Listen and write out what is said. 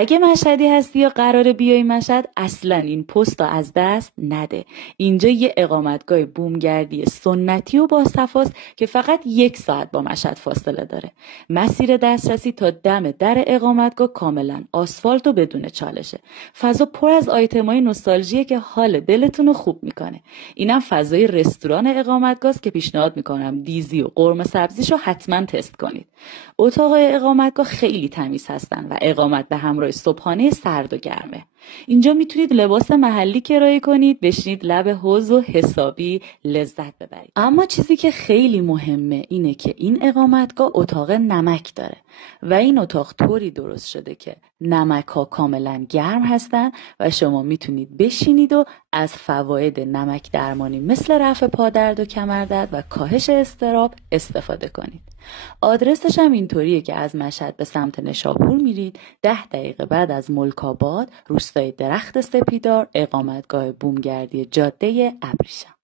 اگه مشهدی هستی یا قراره بیای مشهد، اصلا این پست رو از دست نده. اینجا یه اقامتگاه بومگردی سنتی و باصفاست که فقط 1 ساعت با مشهد فاصله داره. مسیر دسترسی تا دم در اقامتگاه کاملا آسفالت و بدون چالشه. فضا پر از آیتمای نوستالژیه که حال دلتون رو خوب میکنه. اینم فضای رستوران اقامتگاهست که پیشنهاد میکنم دیزی و قرمه سبزیشو حتما تست کنید. اتاقای اقامتگاه خیلی تمیز هستن و اقامت به همراه صبحانه سرد و گرمه. اینجا میتونید لباس محلی کرایه کنید، بشینید لب حوض و حسابی لذت ببرید. اما چیزی که خیلی مهمه اینه که این اقامتگاه اتاق نمک داره و این اتاق طوری درست شده که نمک ها کاملا گرم هستن و شما میتونید بشینید و از فواید نمک درمانی مثل رفع پادرد و کمردرد و کاهش اضطراب استفاده کنید. آدرسش هم اینطوریه که از مشهد به سمت نشاپور میرید، 10 دقیقه بعد از ملک آباد، روستای درخت سپیدار، اقامتگاه بومگردی جاده ابریشم.